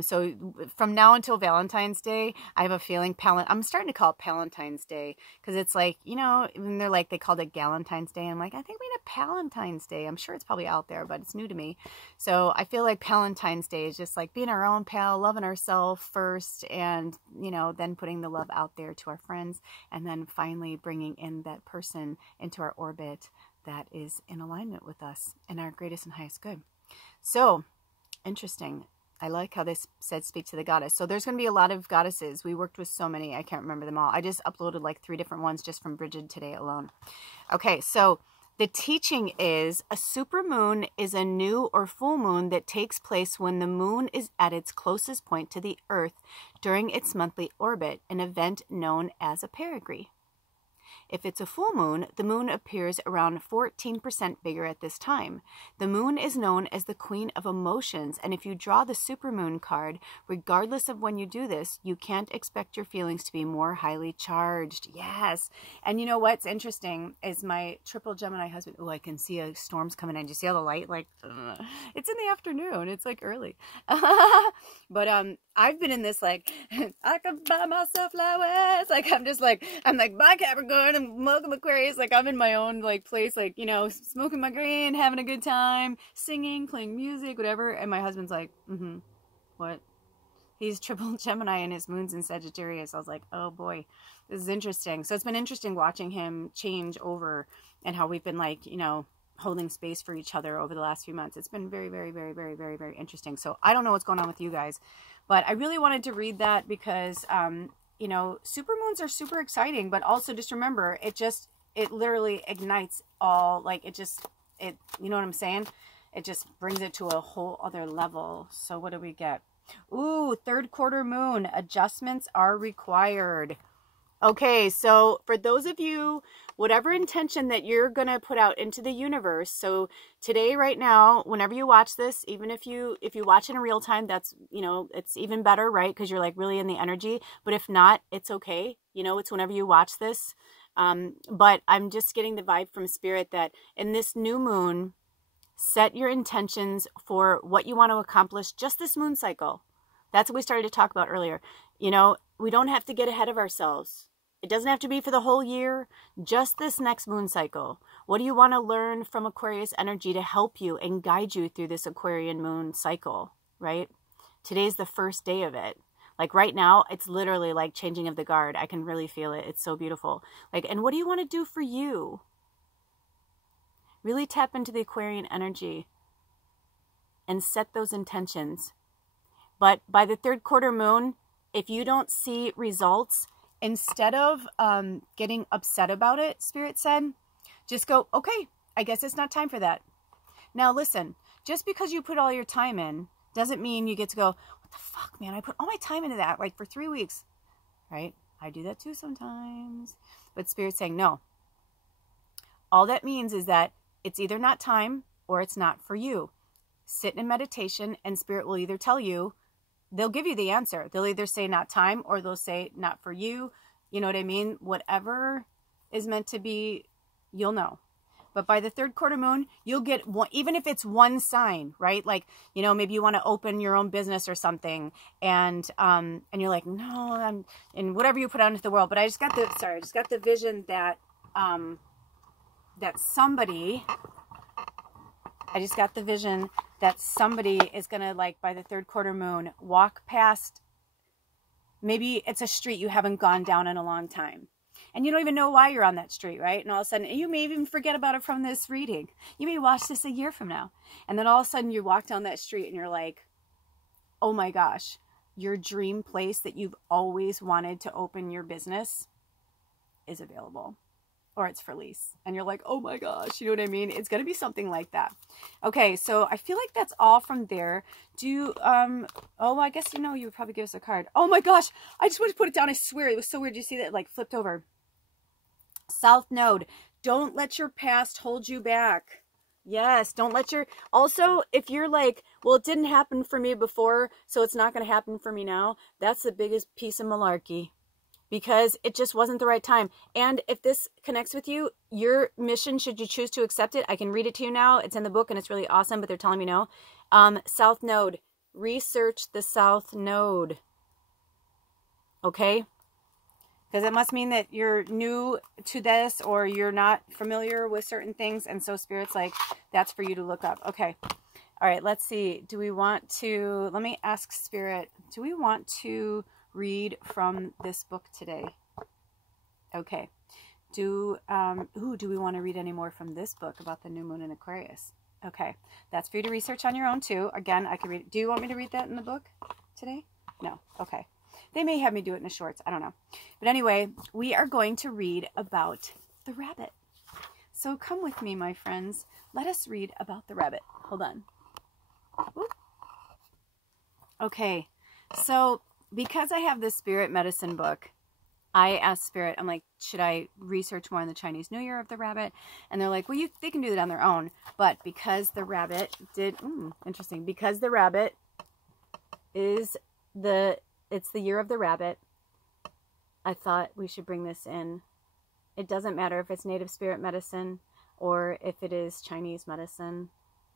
So from now until Valentine's Day, I have a feeling I'm starting to call it Palentine's Day because it's like, you know, when they're like, they called it Galentine's Day. I'm like, I think we need a Palentine's Day. I'm sure it's probably out there, but it's new to me. So I feel like Palentine's Day is just like being our own pal, loving ourselves first, and, you know, then putting the love out there to our friends, and then finally bringing in that person into our orbit that is in alignment with us and our greatest and highest good. So interesting. I like how they said speak to the goddess. So there's going to be a lot of goddesses. We worked with so many. I can't remember them all. I just uploaded like 3 different ones just from Bridget today alone. Okay, so the teaching is a supermoon is a new or full moon that takes place when the moon is at its closest point to the earth during its monthly orbit, an event known as a perigee. If it's a full moon, the moon appears around 14% bigger at this time. The moon is known as the queen of emotions, and if you draw the supermoon card, regardless of when you do this, you can't expect your feelings to be more highly charged. Yes. And you know what's interesting is my triple Gemini husband. Oh, I can see a storm's coming in. Do you see all the light? Like, it's in the afternoon. It's like early. But I've been in this like, I can buy myself flowers. Like, I'm like, bye Capricorn. I'm welcome Aquarius. Like, I'm in my own like place, like, you know, smoking my green, having a good time, singing, playing music, whatever. And my husband's like, what? He's triple Gemini and his moon's in Sagittarius. I was like, oh boy, this is interesting. So it's been interesting watching him change over and how we've been like, you know, holding space for each other over the last few months. It's been very, very, very, very, very, very interesting. So I don't know what's going on with you guys, but I really wanted to read that because, you know, supermoons are super exciting, but also just remember, it literally ignites all, like, you know what I'm saying? It just brings it to a whole other level. So what do we get? Ooh, 3rd quarter moon. Adjustments are required. Okay, so for those of you, whatever intention that you're going to put out into the universe, so today, right now, whenever you watch this, even if you watch it in real time, that's, you know, it's even better, right? Because you're like really in the energy. But if not, it's okay. You know, it's whenever you watch this. But I'm just getting the vibe from Spirit that in this new moon, set your intentions for what you want to accomplish just this moon cycle. That's what we started to talk about earlier. You know, we don't have to get ahead of ourselves. It doesn't have to be for the whole year, just this next moon cycle. What do you want to learn from Aquarius energy to help you and guide you through this Aquarian moon cycle, right? Today's the first day of it. Like right now, it's literally like changing of the guard. I can really feel it. It's so beautiful. Like, and what do you want to do for you? Really tap into the Aquarian energy and set those intentions. But by the third quarter moon, if you don't see results, instead of getting upset about it, Spirit said, just go, okay, I guess it's not time for that. Now listen, just because you put all your time in doesn't mean you get to go, what the fuck, man? I put all my time into that, like for 3 weeks, right? I do that too sometimes. But Spirit's saying, no. All that means is that it's either not time or it's not for you. Sit in meditation and Spirit will either tell you, they'll give you the answer. They'll either say not time or they'll say not for you. You know what I mean? Whatever is meant to be, you'll know. But by the third quarter moon, you'll get one, even if it's one sign, right? Like, you know, maybe you want to open your own business or something, and you're like, no, I'm in whatever you put out into the world. But I just got the vision that somebody is gonna, like, by the third quarter moon, walk past. Maybe it's a street you haven't gone down in a long time. And you don't even know why you're on that street, right? And all of a sudden, you may even forget about it from this reading. You may watch this a year from now. And then all of a sudden, you walk down that street and you're like, oh my gosh, your dream place that you've always wanted to open your business is available. Or it's for lease. And you're like, oh my gosh, you know what I mean? It's going to be something like that. Okay, so I feel like that's all from there. Oh, I guess, you know, you would probably give us a card. Oh my gosh, I just wanted to put it down. I swear, it was so weird. You see that, like, flipped over. South Node. Don't let your past hold you back. Yes, don't let your... Also, if you're like, well, it didn't happen for me before, so it's not going to happen for me now, that's the biggest piece of malarkey. Because it just wasn't the right time. And if this connects with you, your mission, should you choose to accept it, I can read it to you now. It's in the book and it's really awesome, but they're telling me no. South Node. Research the South Node. Okay? Because it must mean that you're new to this or you're not familiar with certain things. And so Spirit's like, that's for you to look up. Okay. All right, let's see. Do we want to... Let me ask Spirit. Do we want to... read from this book today? Okay. Do we want to read any more from this book about the new moon in Aquarius? Okay. That's for you to research on your own too. Again, I can read. Do you want me to read that in the book today? No. Okay. They may have me do it in the shorts. I don't know. But anyway, we are going to read about the rabbit. So come with me, my friends. Let us read about the rabbit. Hold on. Whoop. Okay. So because I have this spirit medicine book, I asked Spirit, I'm like, should I research more on the Chinese New Year of the rabbit? And they're like, well, they can do that on their own. But because the rabbit interesting. Because the rabbit is it's the year of the rabbit, I thought we should bring this in. It doesn't matter if it's native spirit medicine or if it is Chinese medicine.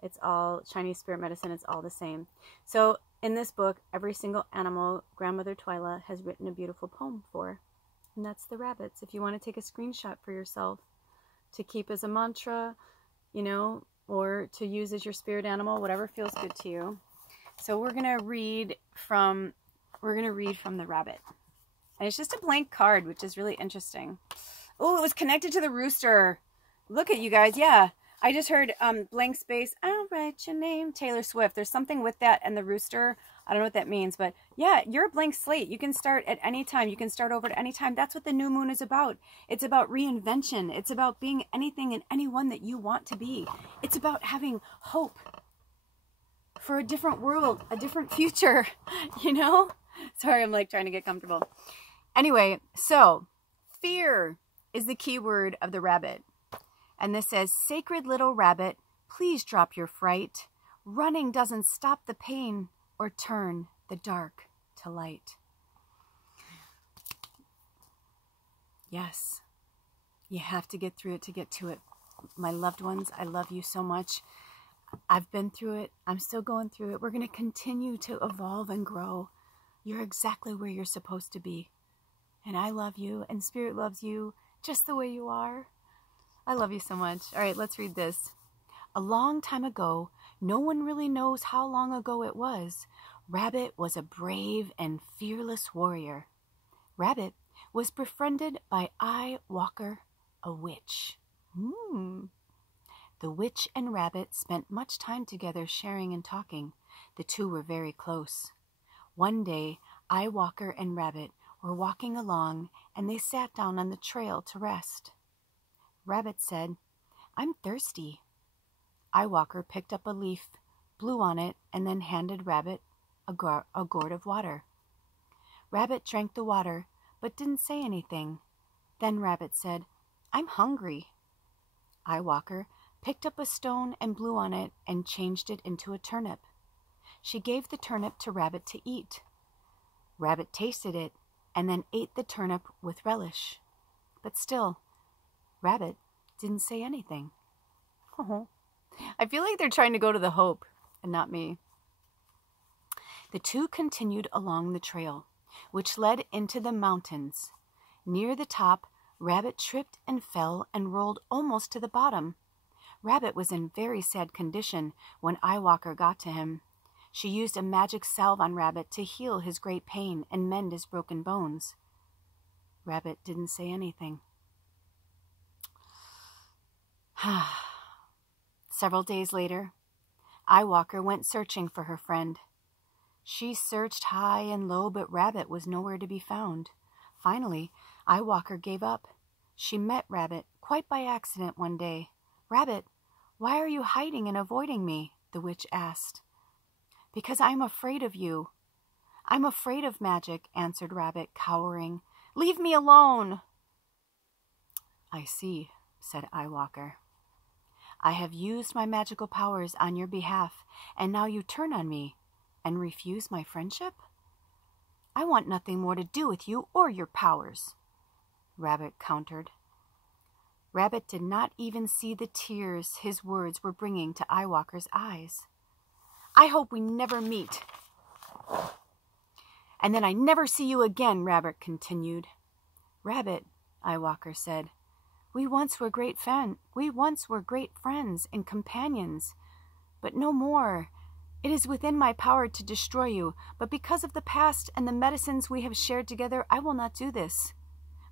It's all Chinese spirit medicine. It's all the same. So in this book, every single animal Grandmother Twyla has written a beautiful poem for. And that's the rabbits. If you want to take a screenshot for yourself to keep as a mantra, you know, or to use as your spirit animal, whatever feels good to you. So we're going to read from the rabbit. And it's just a blank card, which is really interesting. Oh, it was connected to the rooster. Look at you guys. Yeah. I just heard blank space, I'll write your name, Taylor Swift. There's something with that and the rooster. I don't know what that means, but yeah, you're a blank slate. You can start at any time. You can start over at any time. That's what the new moon is about. It's about reinvention. It's about being anything and anyone that you want to be. It's about having hope for a different world, a different future, you know? Sorry, I'm like trying to get comfortable. Anyway, so fear is the key word of the rabbit. And this says, sacred little rabbit, please drop your fright. Running doesn't stop the pain or turn the dark to light. Yes, you have to get through it to get to it. My loved ones, I love you so much. I've been through it. I'm still going through it. We're going to continue to evolve and grow. You're exactly where you're supposed to be. And I love you, and Spirit loves you just the way you are. I love you so much. All right, let's read this. A long time ago, no one really knows how long ago it was. Rabbit was a brave and fearless warrior. Rabbit was befriended by Eye Walker, a witch. The witch and Rabbit spent much time together sharing and talking. The two were very close. One day, Eye Walker and Rabbit were walking along, and they sat down on the trail to rest. Rabbit said, "I'm thirsty." Eye Walker picked up a leaf, blew on it, and then handed Rabbit a gourd of water. Rabbit drank the water, but didn't say anything. Then Rabbit said, "I'm hungry." Eye Walker picked up a stone and blew on it and changed it into a turnip. She gave the turnip to Rabbit to eat. Rabbit tasted it and then ate the turnip with relish. But still, Rabbit didn't say anything. Oh, I feel like they're trying to go to the hope and not me. The two continued along the trail, which led into the mountains. Near the top, Rabbit tripped and fell and rolled almost to the bottom. Rabbit was in very sad condition when Eye Walker got to him. She used a magic salve on Rabbit to heal his great pain and mend his broken bones. Rabbit didn't say anything. Several days later, Eye Walker went searching for her friend. She searched high and low, but Rabbit was nowhere to be found. Finally, Eye Walker gave up. She met Rabbit quite by accident one day. "Rabbit, why are you hiding and avoiding me?" the witch asked. "Because I'm afraid of you." "I'm afraid of magic," answered Rabbit, cowering. "Leave me alone." "I see," said Eye Walker. "I have used my magical powers on your behalf, and now you turn on me and refuse my friendship? I want nothing more to do with you or your powers," Rabbit countered. Rabbit did not even see the tears his words were bringing to Eye Walker's eyes. "I hope we never meet. And then I never see you again," Rabbit continued. "Rabbit," Eye Walker said, we once were great friends and companions, but no more. It is within my power to destroy you, but because of the past and the medicines we have shared together, I will not do this.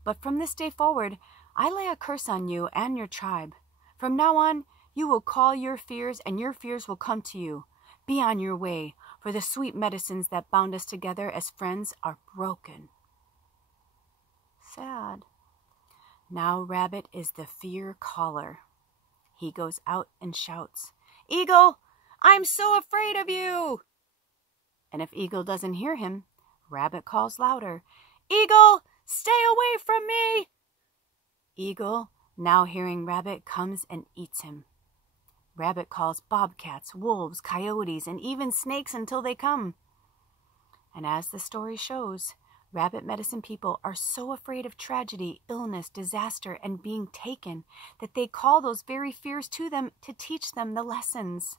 But from this day forward, I lay a curse on you and your tribe. From now on, you will call your fears, and your fears will come to you. Be on your way, for the sweet medicines that bound us together as friends are broken." Sad. Now Rabbit is the fear caller. He goes out and shouts, "Eagle, I'm so afraid of you!" And if Eagle doesn't hear him, Rabbit calls louder, "Eagle, stay away from me!" Eagle, now hearing Rabbit, comes and eats him. Rabbit calls bobcats, wolves, coyotes, and even snakes until they come. And as the story shows, Rabbit medicine people are so afraid of tragedy, illness, disaster, and being taken that they call those very fears to them to teach them the lessons.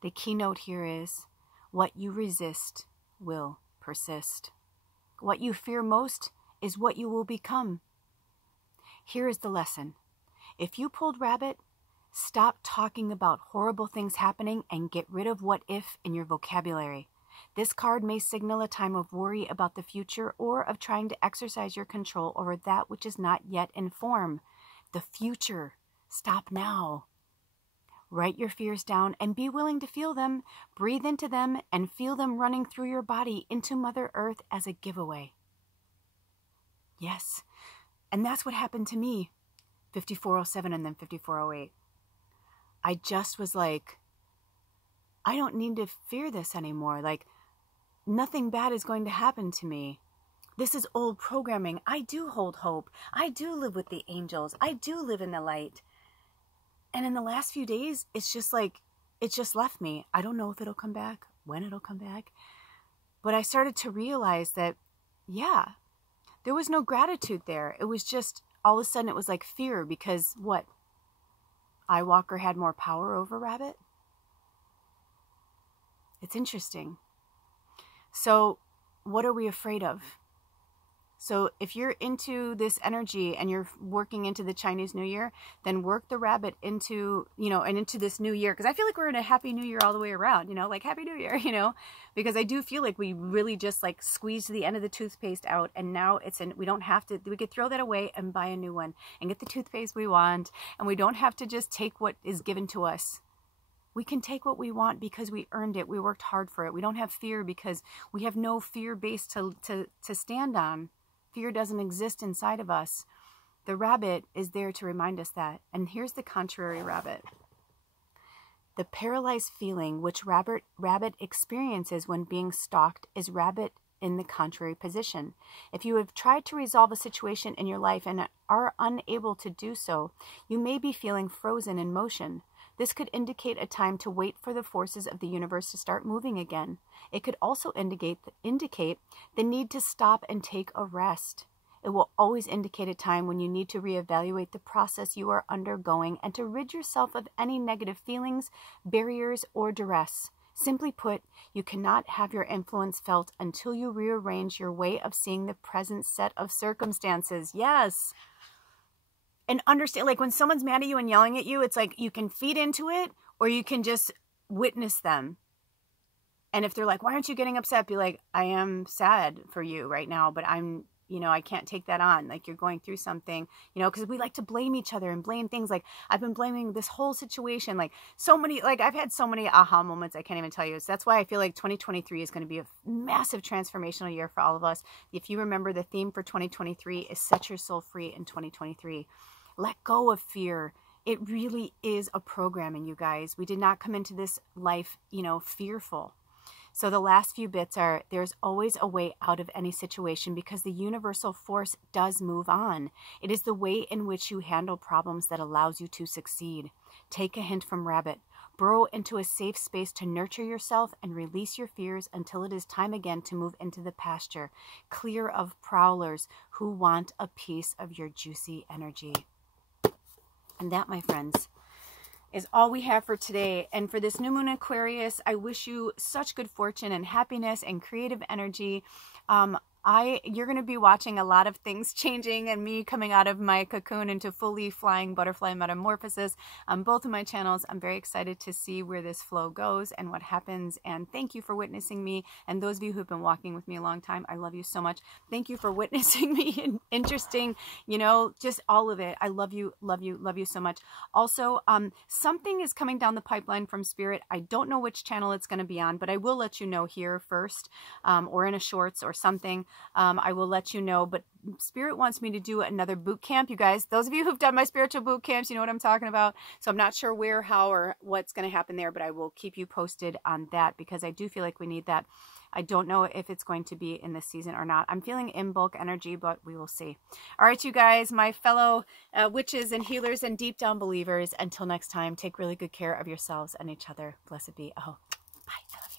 The keynote here is, what you resist will persist. What you fear most is what you will become. Here is the lesson. If you pulled Rabbit, stop talking about horrible things happening and get rid of what if in your vocabulary. This card may signal a time of worry about the future or of trying to exercise your control over that which is not yet in form. The future. Stop now. Write your fears down and be willing to feel them. Breathe into them and feel them running through your body into Mother Earth as a giveaway. Yes, and that's what happened to me. 5407 and then 5408. I just was like, I don't need to fear this anymore. Like, nothing bad is going to happen to me. This is old programming. I do hold hope. I do live with the angels. I do live in the light. And in the last few days, it's just like, it just left me. I don't know if it'll come back, when it'll come back. But I started to realize that, yeah, there was no gratitude there. It was just, all of a sudden, it was like fear because what? Eye Walker had more power over Rabbit? It's interesting. So, what are we afraid of? So if you're into this energy and you're working into the Chinese New Year, then work the rabbit into, and into this new year. Because I feel like we're in a happy new year all the way around, like Happy New Year, because I do feel like we really just like squeezed the end of the toothpaste out, and now we don't have to, we could throw that away and buy a new one and get the toothpaste we want, and we don't have to just take what is given to us. We can take what we want because we earned it. We worked hard for it. We don't have fear because we have no fear base to stand on. Fear doesn't exist inside of us. The rabbit is there to remind us that. And here's the contrary rabbit. The paralyzed feeling which rabbit experiences when being stalked is rabbit in the contrary position. If you have tried to resolve a situation in your life and are unable to do so, you may be feeling frozen in motion. This could indicate a time to wait for the forces of the universe to start moving again. It could also indicate the need to stop and take a rest. It will always indicate a time when you need to reevaluate the process you are undergoing and to rid yourself of any negative feelings, barriers, or duress. Simply put, you cannot have your influence felt until you rearrange your way of seeing the present set of circumstances. Yes. And understand, like when someone's mad at you and yelling at you, it's like you can feed into it or you can just witness them. And if they're like, why aren't you getting upset? Be like, I am sad for you right now, but I'm, I can't take that on. Like you're going through something, because we like to blame each other and blame things. Like I've been blaming this whole situation. Like I've had so many aha moments. I can't even tell you. So that's why I feel like 2023 is going to be a massive transformational year for all of us. If you remember, the theme for 2023 is set your soul free in 2023. Let go of fear. It really is a programming, you guys. We did not come into this life, fearful. So the last few bits are, there's always a way out of any situation because the universal force does move on. It is the way in which you handle problems that allows you to succeed. Take a hint from Rabbit. Burrow into a safe space to nurture yourself and release your fears until it is time again to move into the pasture, clear of prowlers who want a piece of your juicy energy. And that, my friends, is all we have for today. And for this new moon Aquarius, I wish you such good fortune and happiness and creative energy. You're going to be watching a lot of things changing and me coming out of my cocoon into fully flying butterfly metamorphosis on both of my channels. I'm very excited to see where this flow goes and what happens. And thank you for witnessing me. And those of you who've been walking with me a long time, I love you so much. Thank you for witnessing me and interesting, just all of it. I love you, love you, love you so much. Also, something is coming down the pipeline from Spirit. I don't know which channel it's going to be on, but I will let you know here first, or in a shorts or something. I will let you know, but Spirit wants me to do another boot camp. You guys, those of you who've done my spiritual boot camps, you know what I'm talking about. So I'm not sure where, how, or what's going to happen there, but I will keep you posted on that because I do feel like we need that. I don't know if it's going to be in this season or not. I'm feeling in bulk energy, but we will see. All right, you guys, my fellow witches and healers and deep down believers, until next time, take really good care of yourselves and each other. Blessed be. Oh, bye.